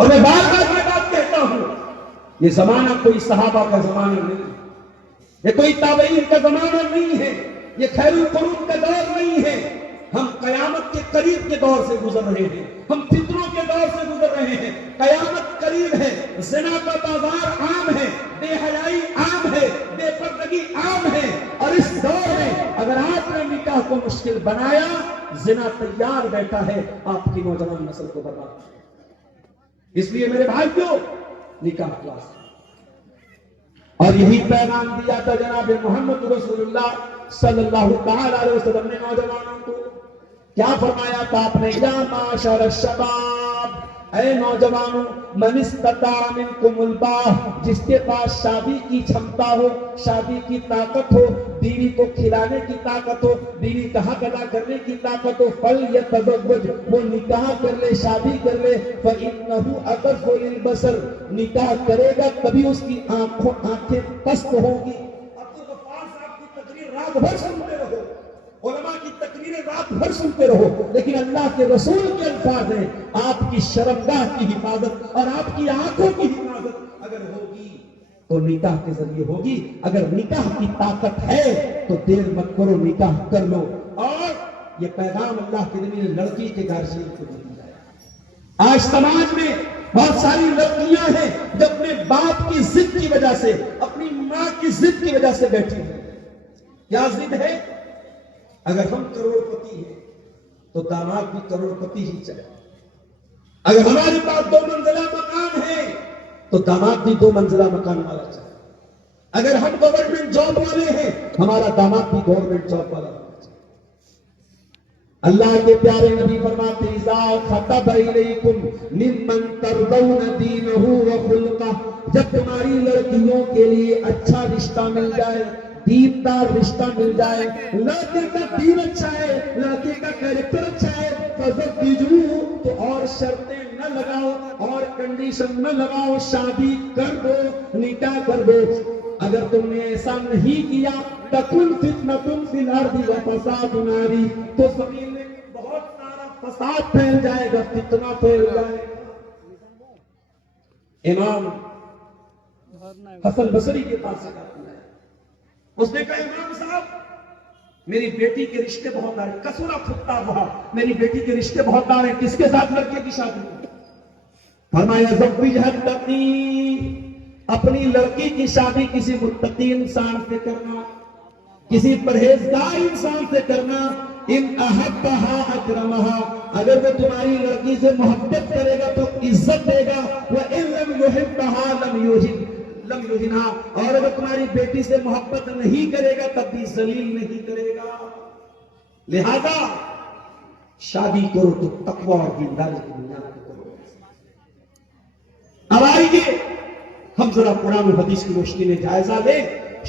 اور میں بار بار یہ بات کہتا ہوں، یہ زمانہ کوئی صحابہ کا زمانہ نہیں، یہ کوئی تابعین کا زمانہ نہیں ہے، یہ خیر القرون کا دور نہیں ہے۔ ہم قیامت کے قریب کے دور سے گزر رہے ہیں، ہم فتنوں کے دور سے گزر رہے ہیں۔ قیامت قریب ہے، زنا کا بازار عام ہے، بے حیائی عام ہے، بے پردگی عام ہے، اور اس دور میں اگر آپ نے نکاح کو مشکل بنایا، زنا تیار بیٹھا ہے آپ کی نوجوان نسل کو برباد کرنے۔ اس لیے میرے بھائیوں، نکاح کلاس، اور یہی پیغام دیا تھا جناب محمد رسول اللہ صلی اللہ تعالی علیہ وسلم نے نوجوانوں کو۔ کیا فرمایا تھا آپ نے؟ یا معاشر الشباب، اے نوجوانوں، من استطاع منکم الباء، جس کے پاس شادی کی چھمتا ہو، شادی کی طاقت ہو، بیوی کو کھلانے کی طاقت ہو، بیوی کا حق ادا کرنے کی طاقت ہو، فلیتزوج، وہ نکاح کر لے، شادی کر لے، فإنہ اغض للبصر، نکاح کرے گا تبھی اس کی آنکھیں پست ہوں گی۔ عبدالغفار صاحب کی تقریر رات بھر سنتے رہو، علماء کی تقریریں رات بھر سنتے رہو، لیکن اللہ کے رسول کے الفاظ ہیں، آپ کی شرمگاہ کی حفاظت اور آپ کی آنکھوں کی حفاظت اگر ہوگی تو نکاح کے ذریعے ہوگی۔ اگر نکاح کی طاقت ہے تو دیر مت کرو، نکاح کر لو۔ اور یہ پیغام اللہ کے نبی نے لڑکی کے گارجین کو دے دیا۔ آج سماج میں بہت ساری لڑکیاں ہیں جو اپنے باپ کی ضد کی وجہ سے، اپنی ماں کی ضد کی وجہ سے بیٹھی ہیں۔ کیا ضد ہے؟ اگر ہم کروڑ پتی ہیں تو داماد بھی کروڑ پتی ہی چاہے، اگر ہمارے پاس 2 منزلہ مکان ہے تو داماد بھی 2 منزلہ مکان والا چاہے، اگر ہم گورنمنٹ جاب والے ہیں ہمارا داماد بھی گورنمنٹ جاب والا ہونا چاہیے۔ اللہ کے پیارے نبی فرماتے ہیں، اذا خطب الیکم ممن ترضون دینہ وخلقہ، جب تمہاری لڑکیوں کے لیے اچھا رشتہ مل جائے، دیندار رشتہ مل جائے، لڑکے کا دین اچھا ہے، لڑکے کا کیریکٹر اچھا ہے، فزوجوہ، تو اور شرطیں نہ لگاؤ اور کنڈیشن نہ لگاؤ، شادی کر دو، نکاح کر دو۔ اگر تم نے ایسا نہیں کیا، تکن فتنۃ فی الارض وفساد عریض، تو زمین میں بہت سارا فساد پھیل جائے گا، فتنہ پھیل جائے گا۔ امام حسن بصری کے پاس سے آتا ہے، اس نے کہا امام صاحب میری بیٹی کے رشتے بہت آ رہے، کسورا پھٹتا رہا، میری بیٹی کے رشتے بہت آ رہے، کس کے ساتھ لڑکے کی شادی کی؟ فرمایا زوجھا التقی، اپنی لڑکی کی شادی کسی متقی انسان سے کرنا، کسی پرہیزگار انسان سے کرنا۔ ان احبها اکرمها، اگر وہ تمہاری لڑکی سے محبت کرے گا تو عزت دے گا، وان لم يحبها لم يهنها، اور اگر تمہاری بیٹی سے محبت نہیں کرے گا تب بھی ذلیل نہیں کرے گا۔ لہذا شادی کرو تو تقوی اور دینداری کی بنیاد پر کرو۔ اب آئیے ہم ذرا قرآن و حدیث کی روشنی میں جائزہ لیں،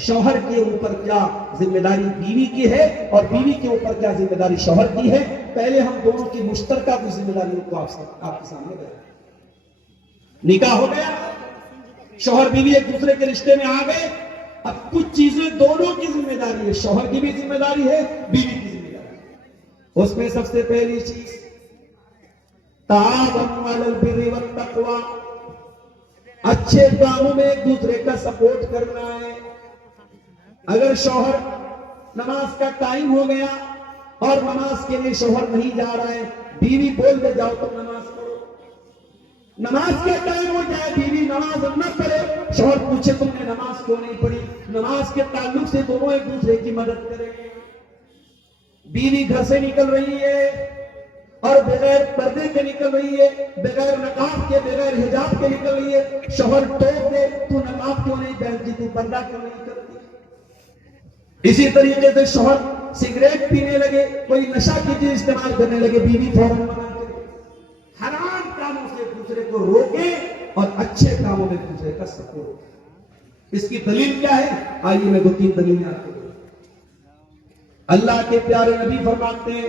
شوہر کے اوپر کیا ذمہ داری بیوی کی ہے اور بیوی کے اوپر کیا ذمہ داری شوہر کی ہے۔ پہلے ہم دونوں کی مشترکہ کی ذمہ داریوں کو آپ کے سامنے بیان۔ نکاح ہو گیا، شوہر بیوی ایک دوسرے کے رشتے میں آ گئے، اب کچھ چیزیں دونوں کی ذمہ داری ہے، شوہر کی بھی ذمہ داری ہے، بیوی کی ذمہ داری ہے۔ اس میں سب سے پہلی چیز تعاونوا علی البر والتقوی، اچھے کاموں میں ایک دوسرے کا سپورٹ کرنا ہے۔ اگر شوہر نماز کا ٹائم ہو گیا اور نماز کے لیے شوہر نہیں جا رہا ہے، بیوی بول دے جاؤ تم نماز پڑھو۔ نماز کا ٹائم ہو جائے، بیوی نماز نہ پڑھے، شوہر پوچھے تم نے نماز کیوں نہیں پڑھی، نماز کے تعلق سے دونوں ایک دوسرے کی مدد کریں گے۔ بیوی گھر سے نکل رہی ہے اور بغیر پردے کے نکل رہی ہے، بغیر نقاب کے، بغیر حجاب کے نکل رہی ہے، شوہر ٹوک دے تو نقاب کیوں نہیں پہنتی، تو پردہ کیوں نہیں کرتی۔ اسی طریقے سے شوہر سگریٹ پینے لگے، کوئی نشہ کی چیز استعمال کرنے لگے، بیوی فوراً منع کرے۔ حرام کاموں سے ایک دوسرے کو روکے اور اچھے کاموں میں ایک دوسرے کا سپورٹ۔ اس کی دلیل کیا ہے؟ آئیے میں 2-3 دلیلیں آپ کو دوں۔ اللہ کے پیارے نبی فرماتے ہیں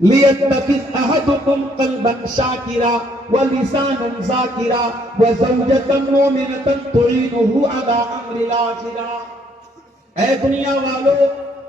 لِيَتَّخِذْ أَحَدُكُمْ قَلْبًا شَاكِرًا وَلِسَانًا ذَاكِرًا وَزَوْجَةً مُؤْمِنَةً تُعِينُهُ عَلَىٰ أَمْرِ الْآخِرَةِ۔ اے دنیا والو،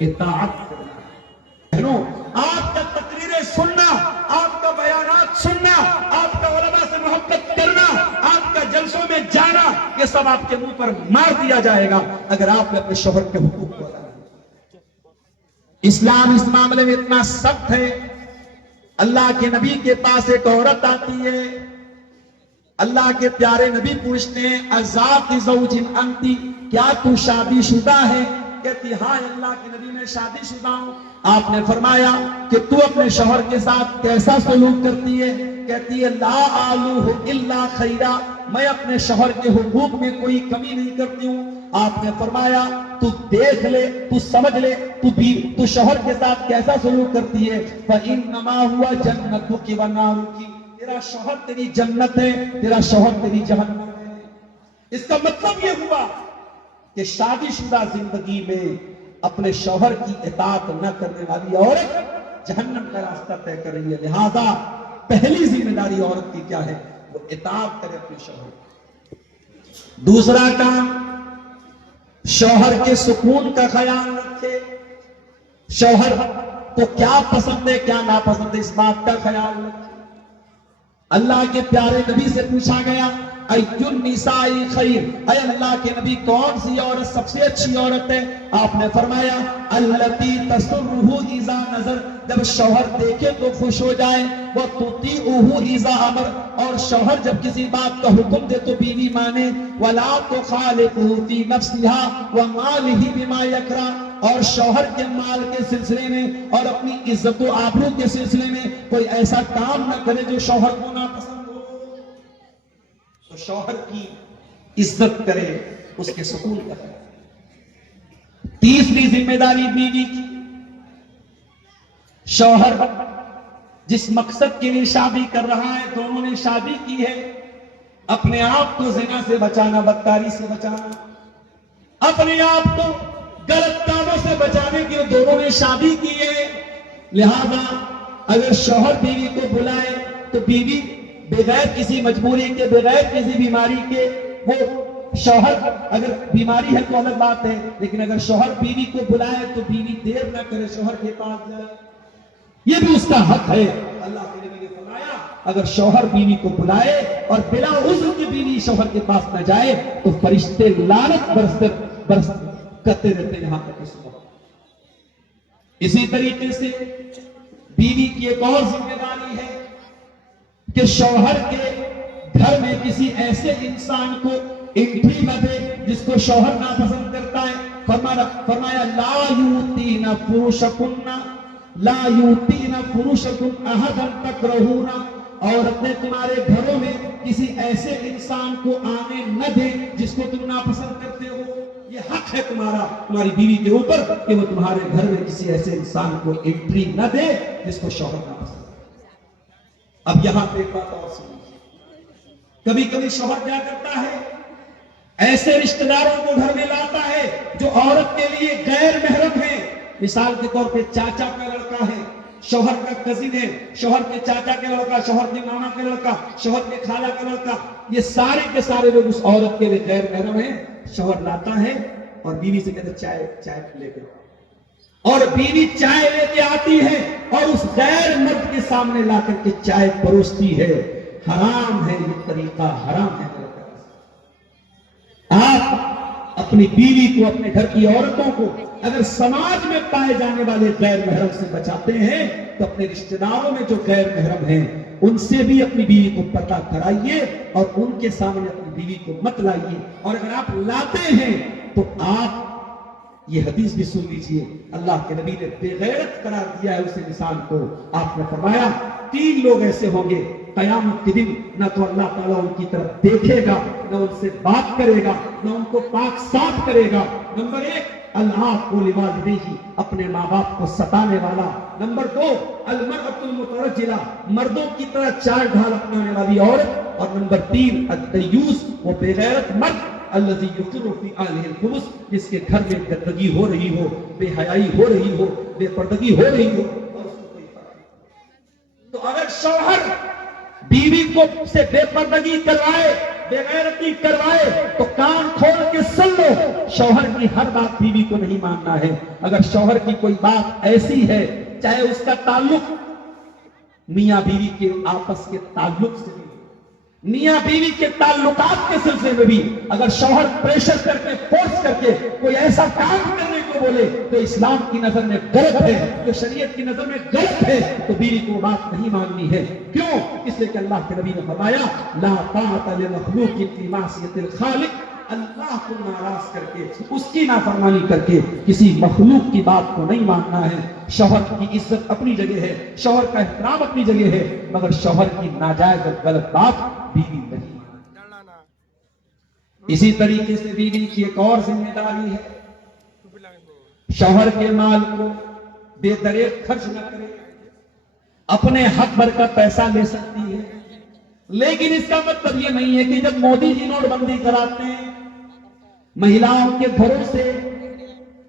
اطاعت کرنا ہے۔ بہنوں، آپ کا تقریریں سننا، آپ کا بیانات سننا، آپ کا علماء سے محبت کرنا، آپ کا جلسوں میں جانا، یہ سب آپ کے منہ پر مار دیا جائے گا اگر آپ نے اپنے شوہر کے حقوق کو ادا نہیں کیا۔ اسلام اس معاملے میں اتنا سخت ہے، اللہ کے نبی کے پاس ایک عورت آتی ہے، اللہ کے پیارے نبی پوچھتے ہیں ازات زوج انتی، کیا تو شادی شدہ ہے؟ کہتی ہاں اللہ کے نبی میں شادی شدہ ہوں۔ آپ نے فرمایا کہ تو اپنے شوہر کے ساتھ کیسا سلوک کرتی ہے؟ کہتی ہے لا آلوہ الا خیرا، میں اپنے شوہر کے حقوق میں کوئی کمی نہیں کرتی ہوں۔ آپ نے فرمایا تو دیکھ لے، تو سمجھ لے، تو شوہر کے ساتھ کیسا سلوک کرتی ہے۔ فإنما هو جنتک ونارک، تیرا شوہر تیری جنت ہے، تیرا شوہر تیری جہنم ہے۔ اس کا مطلب یہ ہوا کہ شادی شدہ زندگی میں اپنے شوہر کی اطاعت نہ کرنے والی عورت جہنم کا راستہ طے کر رہی ہے۔ لہذا پہلی ذمہ داری عورت کی کیا ہے؟ وہ اطاعت کرے اپنے شوہر کی۔ دوسرا کام، شوہر کے سکون کا خیال رکھے، شوہر کو کیا پسند ہے کیا ناپسند ہے اس بات کا خیال رکھے۔ اللہ کے پیارے نبی سے پوچھا گیا ایُّ النساء خیر، اے اللہ کے نبی کون سی عورت سب سے اچھی عورت ہے؟ آپ نے فرمایا التی تسرہ اذا نظر، جب شوہر دیکھے تو خوش ہو جائے، وتطیعہ اذا امر، اور شوہر جب کسی بات کا حکم دے تو بیوی مانے، ولا تخالفہ فی نفسها ومالہ بما یکرہ، اور شوہر کے مال کے سلسلے میں اور اپنی عزت و آبرو کے سلسلے میں کوئی ایسا کام نہ کرے جو شوہر کو ناپسند ہو۔ تو شوہر کی عزت کرے، اس کے سکون کا خیال۔ تیسری ذمہ داری بیوی کی، شوہر جس مقصد کے لیے شادی کر رہا ہے، دونوں نے شادی کی ہے، اپنے آپ کو زنا سے بچانا، بدکاری سے بچانا، اپنے آپ کو غلط کاموں سے بچانے کے لیے دونوں نے شادی کی ہے۔ لہذا اگر شوہر بیوی کو بلائے تو بیوی بغیر کسی مجبوری کے، بغیر کسی بیماری کے، وہ شوہر اگر بیماری ہے تو الگ بات ہے، لیکن اگر شوہر بیوی کو بلائے تو بیوی دیر نہ کرے، شوہر کے پاس جائے، یہ بھی اس کا حق ہے۔ اللہ کے نبی نے فرمایا اگر شوہر بیوی کو بلائے اور بلا عذر کی بیوی شوہر کے پاس نہ جائے تو فرشتے لعنت برس کرتے رہتے یہاں تک اس وقت۔ اسی طریقے سے بیوی کی ایک اور ذمہ داری ہے کہ شوہر کے گھر میں کسی ایسے انسان کو انٹری نہ دے جس کو شوہر ناپسند کرتا ہے۔ فرمایا لا یؤتین فروشکن، لا یؤتین فروشکن احدا تکرہون، عورتیں تمہارے گھروں میں کسی ایسے انسان کو آنے نہ دے جس کو تم ناپسند کرتے ہو۔ یہ حق ہے تمہارا، تمہاری بیوی کے اوپر کہ وہ تمہارے گھر میں کسی ایسے انسان کو انٹری نہ دے جس کو شوہر ناپسند کرتا۔ اب یہاں پہ ایک بات اور سنیے، کبھی کبھی شوہر کیا کرتا ہے، ایسے رشتہ داروں کو گھر میں لاتا ہے جو عورت کے لیے غیر محرم ہیں۔ مثال کے طور پہ چاچا کا لڑکا ہے، شوہر کا کزن ہے، شوہر کے چاچا کا لڑکا، شوہر کے ماما کا لڑکا، شوہر کے خالہ کا لڑکا، یہ سارے کے سارے لوگ اس عورت کے لیے غیر محرم ہیں۔ شوہر لاتا ہے اور بیوی سے کہتے چائے لے کے، اور بیوی چائے لے کے آتی ہے اور اس غیر مرد کے سامنے لا کر کے چائے پروستی ہے۔ حرام ہے یہ طریقہ، حرام ہے۔ آپ اپنی بیوی کو، اپنے گھر کی عورتوں کو اگر سماج میں پائے جانے والے غیر محرم سے بچاتے ہیں تو اپنے رشتہ داروں میں جو غیر محرم ہیں ان سے بھی اپنی بیوی کو پردہ کرائیے اور ان کے سامنے اپنی بیوی کو مت لائیے۔ اور اگر آپ لاتے ہیں تو آپ یہ حدیث بھی سن لیجئے، اللہ کے نبی نے بے غیرت قرار دیا ہے اس انسان کو۔ آپ نے فرمایا 3 لوگ ایسے ہوں گے قیامت کے دن، نہ تو اللہ تعالیٰ ان کی طرف دیکھے گا، نہ ان سے بات کرے گا، نہ ان کو پاک صاف کرے گا۔ نمبر 1 العاق لوالدیہ، اپنے ماں باپ کو ستانے والا۔ نمبر 2 المرأة المترجلہ، مردوں کی طرح چال ڈھال اپنانے والی عورت۔ اور نمبر 3 الدیوث، وہ بے غیرت مرد الذی یقر فی اہلہ الخبث، جس کے گھر میں گندگی ہو رہی ہو، بے حیائی ہو رہی ہو، بے پردگی ہو رہی ہو اور اس کو کوئی فرق نہیں۔ تو اگر شوہر بیوی کو سے بے پردگی کروائے، بے غیرتی کروائے تو کان کھول کے سن لو، شوہر کی ہر بات بیوی کو نہیں ماننا ہے۔ اگر شوہر کی کوئی بات ایسی ہے، چاہے اس کا تعلق میاں بیوی کے آپس کے تعلق سے بھی، میاں بیوی کے تعلقات کے سلسلے میں بھی، اگر شوہر پریشر کر کے فورس کر کے کوئی ایسا کام کرنے کو بولے تو اسلام کی نظر میں غلط ہے، جو شریعت کی نظر میں غلط ہے، تو بیوی کو بات نہیں ماننی ہے۔ کیوں؟ اس لیے کہ اللہ کے نبی نے فرمایا لا طاعۃ لمخلوق فی معصیۃ الخالق، اللہ کو ناراض کر کے، اس کی نافرمانی کر کے کسی مخلوق کی بات کو نہیں ماننا ہے۔ شوہر کی عزت اپنی جگہ ہے، شوہر کا احترام اپنی جگہ ہے، مگر شوہر کی ناجائز اور غلط بات بیوی نہیں ماننا۔ اسی طریقے سے بیوی کی ایک اور ذمہ داری ہے، شوہر کے مال کو بے دریغ خرچ نہ کرے۔ اپنے حق بھر کا پیسہ لے سکتی ہے، لیکن اس کا مطلب یہ نہیں ہے کہ جب مودی جی نوٹ بندی کراتے ہیں، مہیلاؤں کے گھروں سے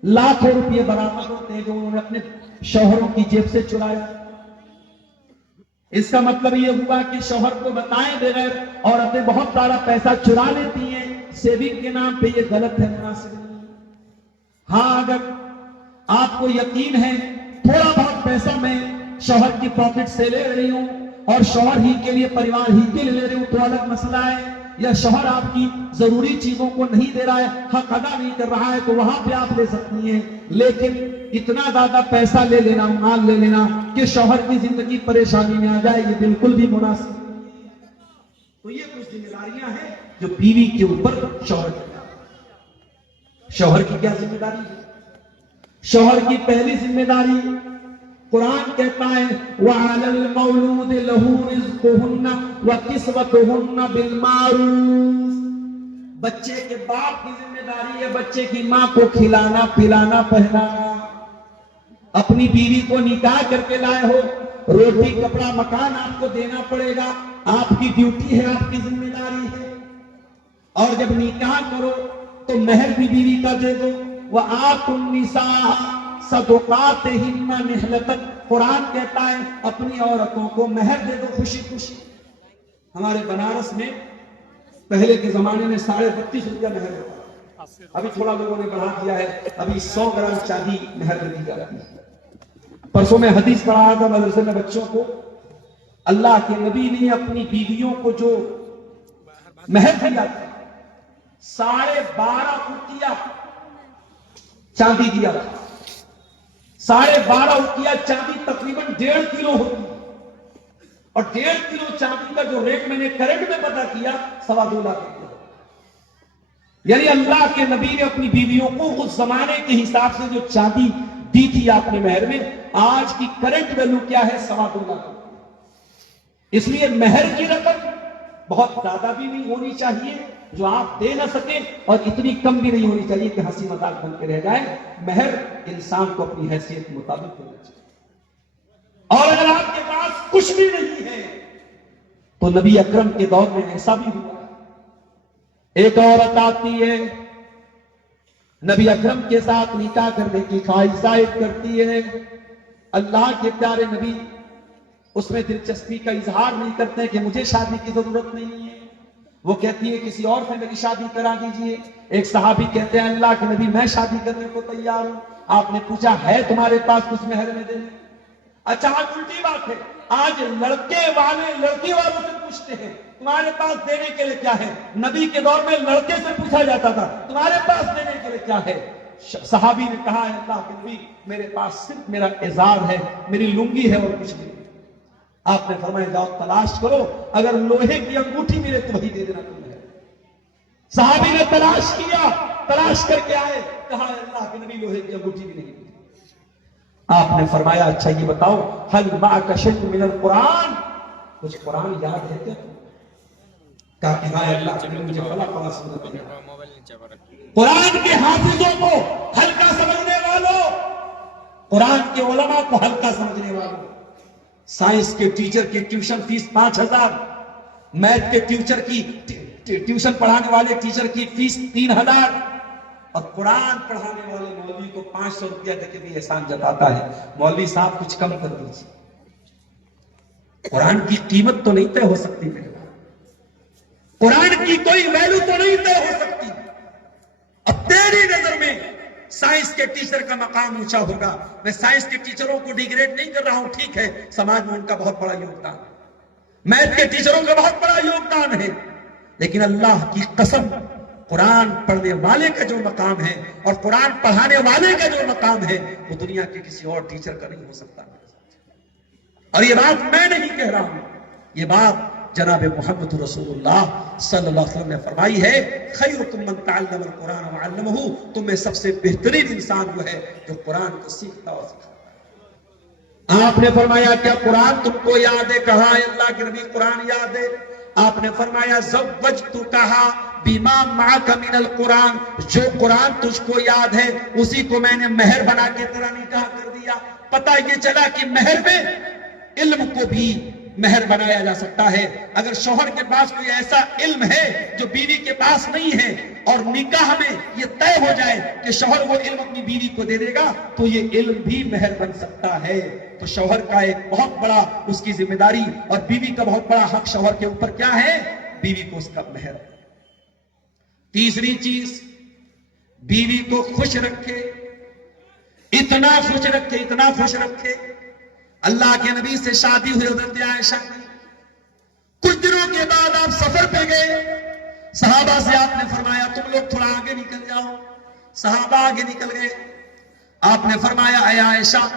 لاکھوں روپے برآمد ہوتے ہیں جو انہوں نے اپنے شوہروں کی جیب سے چرائے۔ اس کا مطلب یہ ہوا کہ شوہر کو بتائیں بغیر عورتیں بہت سارا پیسہ چرا لیتی ہیں سیونگ کے نام پہ، یہ غلط ہے، مناسب نہیں۔ ہاں، اگر آپ کو یقین ہے تھوڑا بہت پیسہ میں شوہر کی پاکٹ سے لے رہی ہوں اور شوہر ہی کے لیے، پریوار ہی کے لیے لے رہی ہوں تو الگ مسئلہ ہے، یا شوہر آپ کی ضروری چیزوں کو نہیں دے رہا ہے، حق ادا نہیں کر رہا ہے، تو وہاں پہ آپ لے سکتی ہیں۔ لیکن اتنا زیادہ پیسہ لے لینا، مال لے لینا کہ شوہر کی زندگی پریشانی میں آ جائے، یہ بالکل بھی مناسب نہیں ہے۔ تو یہ کچھ ذمہ داریاں ہیں جو بیوی کے اوپر شوہر کی۔ شوہر کی کیا ذمہ داری ہے؟ شوہر کی پہلی ذمہ داری، قرآن کہتا ہے وَعَلَى الْمَوْلُودِ لَهُ رِزْقُهُنَّ وَكِسْوَتُهُنَّ بِالْمَعْرُوفِ۔ بچے کے باپ کی ذمہ داری ہے بچے کی ماں کو کھلانا، پلانا، پہنانا۔ اپنی بیوی کو نکاح کر کے لائے ہو، روٹی، کپڑا، مکان آپ کو دینا پڑے گا، آپ کی ڈیوٹی ہے، آپ کی ذمہ داری ہے۔ اور جب نکاح کرو تو مہر بھی بیوی کا دے دو۔ وَآتُوا النِّسَاءَ صَدُقَاتِهِنَّ نِحْلَةً، قرآن کہتا ہے اپنی عورتوں کو مہر دے دو خوشی خوشی۔ ہمارے بنارس میں پہلے کے زمانے میں 32.5 روپیہ مہر ہوتا، ابھی تھوڑا لوگوں نے بڑھا دیا ہے، ابھی 100 گرام چاندی مہر دی جاتی ہے۔ پرسوں میں حدیث پڑھا رہا تھا مدرسے میں بچوں کو، اللہ کے نبی نے اپنی بیویوں کو جو مہر دیا تھا 12.5 اوقیہ چاندی دیا تھا۔ 12.5 اوقیہ چاندی تقریباً 1.5 کلو ہوتی ہے، اور 1.5 کلو چاندی کا جو ریٹ میں نے کرنٹ میں پتا کیا 2.25 لاکھ روپیہ۔ یعنی اللہ کے نبی نے اپنی بیویوں کو اس زمانے کے حساب سے جو چاندی دی تھی آپ نے مہر میں، آج کی کرنٹ ویلیو کیا ہے؟ 2.25 لاکھ روپیہ۔ اس لیے مہر کی رقم بہت زیادہ بھی نہیں ہونی چاہیے جو آپ دے نہ سکیں، اور اتنی کم بھی نہیں ہونی چاہیے کہ ہنسی مذاق بن کے رہ جائے۔ مہر انسان کو اپنی حیثیت کے مطابق دینا چاہیے۔ اور اگر آپ کے پاس کچھ بھی نہیں ہے تو نبی اکرم کے دور میں ایسا بھی ہوا، ایک عورت آتی ہے نبی اکرم کے ساتھ نکاح کرنے کی خواہش ظاہر کرتی ہے، اللہ کے پیارے نبی اس میں دلچسپی کا اظہار نہیں کرتے کہ مجھے شادی کی ضرورت نہیں ہے، وہ کہتی ہے کسی اور سے میری شادی کرا دیجئے۔ ایک صحابی کہتے ہیں اللہ کے نبی میں شادی کرنے کو تیار ہوں۔ آپ نے پوچھا ہے تمہارے پاس کچھ مہر میں دینے؟ اچھا، آج الٹی بات ہے، آج لڑکے والے لڑکی والوں سے پوچھتے ہیں تمہارے پاس دینے کے لیے کیا ہے۔ نبی کے دور میں لڑکے سے پوچھا جاتا تھا تمہارے پاس دینے کے لیے کیا ہے۔ صحابی نے کہا ہے اللہ کے نبی میرے پاس صرف میرا ازار ہے، میری لنگی ہے اور کچھ نہیں۔ آپ نے فرمایا جاؤ تلاش کرو، اگر لوہے کی انگوٹھی ملے تو وہی دے دینا تمہیں۔ صحابی نے تلاش کیا، تلاش کر کے آئے، کہا اللہ کے نبی لوہے کی انگوٹھی بھی نہیں ملی۔ آپ نے فرمایا اچھا یہ بتاؤ حل معک شیء من القرآن، کچھ قرآن یاد ہے کیا؟ کہا کہ ہاں اللہ کے نبی مجھے فلاں فلاں سورت ہے۔ قرآن کے حافظوں کو ہلکا سمجھنے والوں، قرآن کے علماء کو ہلکا سمجھنے والوں، سائنس کے ٹیچر کی ٹیوشن فیس 5,000، میتھ کے ٹیچر کی ٹیوشن پڑھانے والے ٹیچر کی فیس 3,000، اور قرآن پڑھانے والے مولوی کو 500 روپیہ دے کے بھی احسان جتاتا ہے، مولوی صاحب کچھ کم کر دیجیے۔ قرآن کی قیمت تو نہیں طے ہو سکتی میرے بھائی، قرآن کی کوئی ویلو تو نہیں طے ہو سکتی. اب تیری نظر میں سائنس کے ٹیچر کا مقام اونچا ہوگا. میں سائنس کے ٹیچروں کو ڈیگریڈ نہیں کر رہا ہوں، ٹھیک ہے، سماج میں ان کا بہت بڑا یوگدان ہے، میتھ کے ٹیچروں کا بہت بڑا یوگدان ہے، لیکن اللہ کی قسم قرآن پڑھنے والے کا جو مقام ہے اور قرآن پڑھانے والے کا جو مقام ہے وہ دنیا کے کسی اور ٹیچر کا نہیں ہو سکتا. اور یہ بات میں نہیں کہہ رہا ہوں، یہ بات جناب محمد رسول اللہ صلی اللہ علیہ وسلم نے فرمائی ہے. خیرکم من تعلم القرآن وعلمہ، تم میں سب سے بہترین انسان وہ ہے جو قرآن کو سیکھتا اور سکھاتا ہے. آپ نے فرمایا کیا قرآن تم کو یاد ہے؟ کہا اللہ کے نبی قرآن یاد ہے. آپ نے فرمایا زوجتکھا بما معک من القرآن، جو قرآن تجھ کو یاد ہے اسی کو میں نے مہر بنا کے تیرا نکاح کر دیا. پتہ یہ چلا کہ مہر میں علم کو بھی مہر بنایا جا سکتا ہے. اگر شوہر کے پاس کوئی ایسا علم ہے جو بیوی کے پاس نہیں ہے اور نکاح میں یہ طے ہو جائے کہ شوہر وہ علم اپنی بیوی کو دے دے گا تو یہ علم بھی مہر بن سکتا ہے. تو شوہر کا ایک بہت بڑا اس کی ذمہ داری اور بیوی کا بہت بڑا حق شوہر کے اوپر کیا ہے؟ بیوی کو اس کا مہر. تیسری چیز، بیوی کو خوش رکھے، اتنا خوش رکھے، اتنا خوش رکھے. اللہ کے نبی سے شادی ہوئی حضرت عائشہ کی، کچھ دنوں کے بعد آپ سفر پہ گئے. صحابہ سے آپ نے فرمایا تم لوگ تھوڑا آگے نکل جاؤ. صحابہ آگے نکل گئے. آپ نے فرمایا اے عائشہ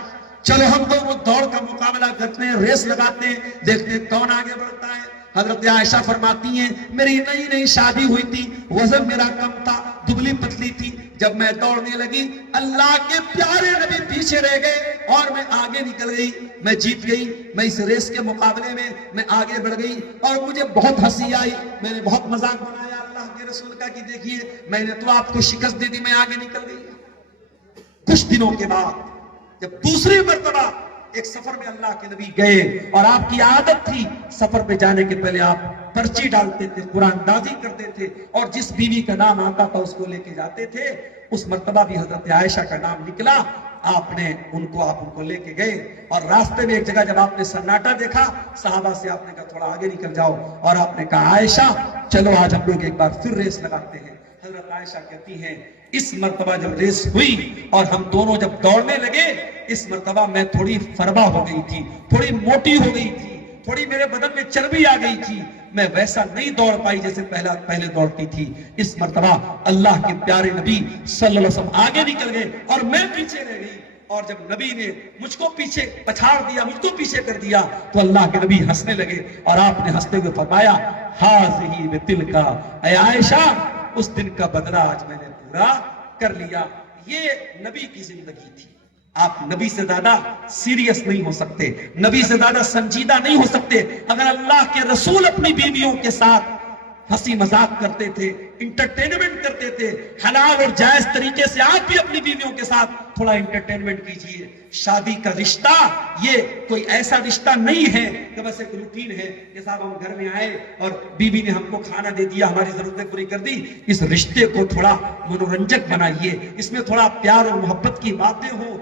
چلو ہم دونوں دوڑ کا مقابلہ کرتے ہیں، ریس لگاتے ہیں، دیکھتے ہیں کون آگے بڑھتا ہے. حضرت عائشہ فرماتی ہیں میری نئی نئی شادی ہوئی تھی، وزن میرا کم تھا، دبلی پتلی تھی. جب میں دوڑنے لگی اللہ کے پیارے نبی پیچھے رہ گئے اور میں آگے نکل گئی، میں جیت گئی. میں اس ریس کے مقابلے میں آگے بڑھ گئی اور مجھے بہت ہنسی آئی. میں نے بہت مذاق بنایا اللہ کے رسول کا کہ دیکھیے میں نے تو آپ کو شکست دے دی، میں آگے نکل گئی. کچھ دنوں کے بعد جب دوسری مرتبہ ایک سفر میں اللہ کے نبی گئے اور آپ کی عادت تھی سفر پہ جانے کے پہلے آپ پرچی ڈالتے تھے، قرآن دازی کرتے تھے اور جس بیوی کا نام آتا تھا اس کو لے کے جاتے تھے. اس مرتبہ بھی حضرت عائشہ کا نام نکلا. آپ ان کو لے کے گئے اور راستے میں ایک جگہ جب آپ نے سناٹا دیکھا صحابہ سے آپ نے کہا تھوڑا آگے نکل جاؤ اور آپ نے کہا عائشہ چلو آج ہم لوگ ایک بار پھر ریس لگاتے ہیں. حضرت عائشہ کہتی ہیں اس مرتبہ جب ریس ہوئی اور ہم دونوں جب دوڑنے لگے اس مرتبہ میں تھوڑی فربا ہو گئی تھی، تھوڑی موٹی ہو گئی تھی، تھوڑی میرے بدن میں چربی آ گئی تھی. میں ویسا نہیں دوڑ پائی جیسے پہلے دوڑتی تھی. اس مرتبہ اللہ کے پیارے نبی صلی اللہ علیہ وسلم آگے نکل گئے اور میں پیچھے رہ گئی. اور جب نبی نے مجھ کو پیچھے پچھاڑ دیا، مجھ کو پیچھے کر دیا تو اللہ کے نبی ہنسنے لگے اور آپ نے ہنستے ہوئے فرمایا ہاذہ بتلک، اے عائشہ اس دن کا بدلہ آج میں نے پورا کر لیا. یہ نبی کی زندگی تھی. آپ نبی سے زیادہ سیریس نہیں ہو سکتے، نبی سے زیادہ سنجیدہ نہیں ہو سکتے. اگر اللہ کے رسول اپنی بیویوں کے ساتھ ہنسی مذاق کرتے تھے، انٹرٹینمنٹ کرتے تھے، حلال اور جائز طریقے سے آپ بھی اپنی بیویوں کے ساتھ تھوڑا انٹرٹینمنٹ کیجئے. شادی کا رشتہ یہ کوئی ایسا رشتہ نہیں ہے کہ بس ایک روٹین ہے کہ صاحب ہم گھر میں آئے اور بیوی نے ہم کو کھانا دے دیا، ہماری ضرورتیں پوری کر دی. اس رشتے کو تھوڑا منورنجک بنائیے، اس میں تھوڑا پیار اور محبت کی باتیں ہوں.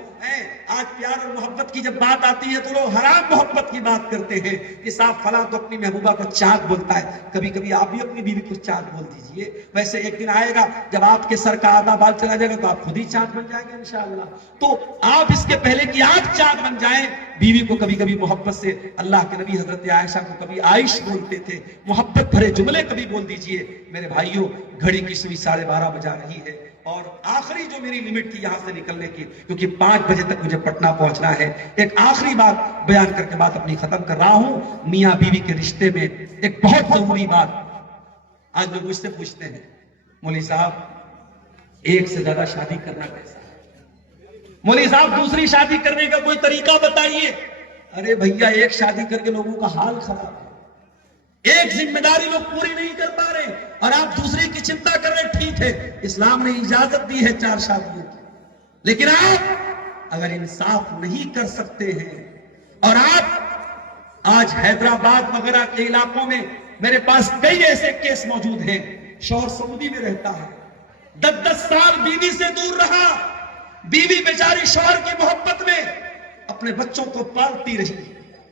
آج پیار اور محبت کی جب بات آتی ہے تو لوگ حرام محبت کی بات کرتے ہیں کہ صاحب فلاں تو اپنی محبوبہ کو چاک بولتا ہے. کبھی کبھی آپ بھی اپنی بیوی کو چاک بول دیجئے. ویسے ایک دن آئے گا جب آپ کے سر کا آدھا بال چلا جائے گا تو آپ خود ہی چاک بن جائیں گے انشاءاللہ. تو آپ اس کے پہلے کہ آپ چاک بن جائیں بیوی کو کبھی کبھی محبت سے، اللہ کے نبی حضرت عائشہ کو کبھی عائش بولتے تھے، محبت بھرے جملے کبھی بول دیجئے. میرے بھائیوں گھڑی کی سوئی 12:30 بجا رہی ہے اور آخری جو میری لمٹ تھی یہاں سے نکلنے کی، کیونکہ 5 بجے تک مجھے پٹنہ پہنچنا ہے، ایک آخری بات بیان کر کے بات اپنی ختم کر رہا ہوں. میاں بیوی کے رشتے میں ایک بہت ضروری بات آج لوگ مجھ سے پوچھتے ہیں مولوی صاحب ایک سے زیادہ شادی کرنا کیسا ہے؟ مولوی صاحب دوسری شادی کرنے کا کوئی طریقہ بتائیے. ارے بھیا ایک شادی کر کے لوگوں کا حال خراب ہے، ایک ذمہ داری لوگ پوری نہیں کر پا رہے اور آپ دوسری کی چنتا کر رہے. ٹھیک ہے اسلام نے اجازت دی ہے 4 شادیوں کی، لیکن آپ اگر انصاف نہیں کر سکتے ہیں اور آپ آج حیدرآباد وغیرہ کے علاقوں میں میرے پاس کئی ایسے کیس موجود ہیں، شوہر سعودی میں رہتا ہے، 10 سال بیوی سے دور رہا، بیوی بیچاری شوہر کی محبت میں اپنے بچوں کو پالتی رہی